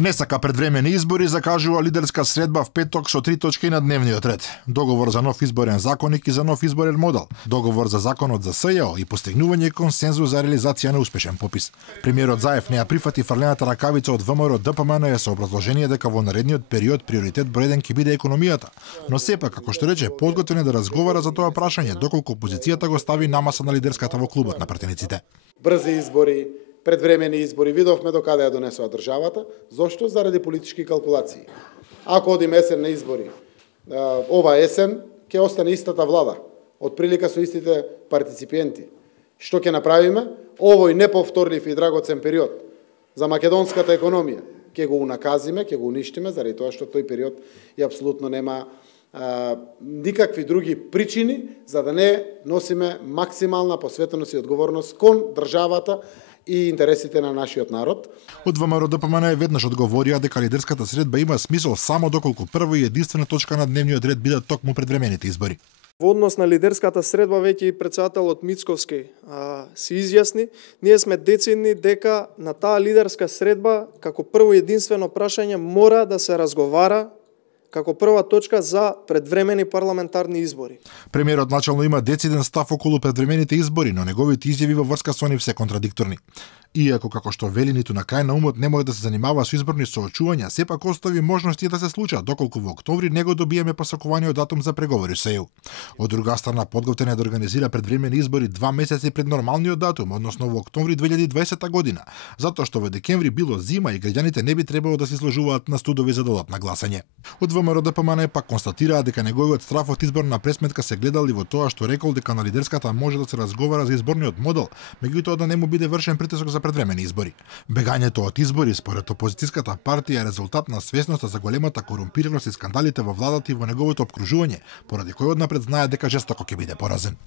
Не сака предвремени избори, закажува лидерска средба в петок со 3 точки на дневниот ред. Договор за нов изборен законник и за нов изборен модел. Договор за законот за СЈО и постигнување консензус за реализација на успешен попис. Премиерот Заев не ја прифати фрлената ракавица од ВМРО ДПМН со образложение дека во наредниот период приоритет број 1 ќе биде економијата. Но сепак, како што рече, подготвен е да разговара за тоа прашање, доколку опозицијата го стави намаса на лидерската во клубот на пратениците. Брзи избори, предвремени избори, видовме до каде ја донесува државата. Зошто? Заради политички калкулации. Ако одиме есен на избори, ова есен ќе остане истата влада, отприлика со истите партиципиенти. Што ќе направиме? Овој неповторлив и драгоцен период за македонската економија ќе го унаказиме, ќе го уништиме, заради тоа што тој период и апсолутно нема никакви други причини за да не носиме максимална посветеност и одговорност кон државата и интересите на нашиот народ. Од ВМРО ДПМН веднаш одговорија дека лидерската средба има смисол само доколку прва и единствена точка на дневниот ред бидат токму предвремените избори. Во однос на лидерската средба веќе и претседателот Мицковски се изјасни, ние сме децидни дека на таа лидерска средба како прво и единствено прашање мора да се разговара како прва точка за предвремени парламентарни избори. Премиерот начално има дециден став околу предвремените избори, но неговите изјави во врска со нив се контрадикторни. Иако, како што вели, ниту на крај на умот не може да се занимава со изборни соочувања, сепак остави можности да се случат, доколку во октомври не го добиеме посакуваниот датум за преговори со ЕУ. Од друга страна, подготвен е да организира предвремени избори 2 месеци пред нормалниот датум, односно во октомври 2020 година, затоа што во декември било зима и граѓаните не би требало да се изложуваат на студови за додатно гласање. Од ВМРО ДПМН пак констатираа дека неговиот страф од изборна пресметка се гледал и во тоа што рекол дека на лидерската може да се разговара за изборниот модел, меѓутоа да не му биде вршен притисок за предвремени избори. Бегањето од избори според опозицијската партија е резултат на свесноста за големата корумпираност и скандалите во владата и во неговото опкружување, поради кој однапред знае дека жестоко ќе биде поразен.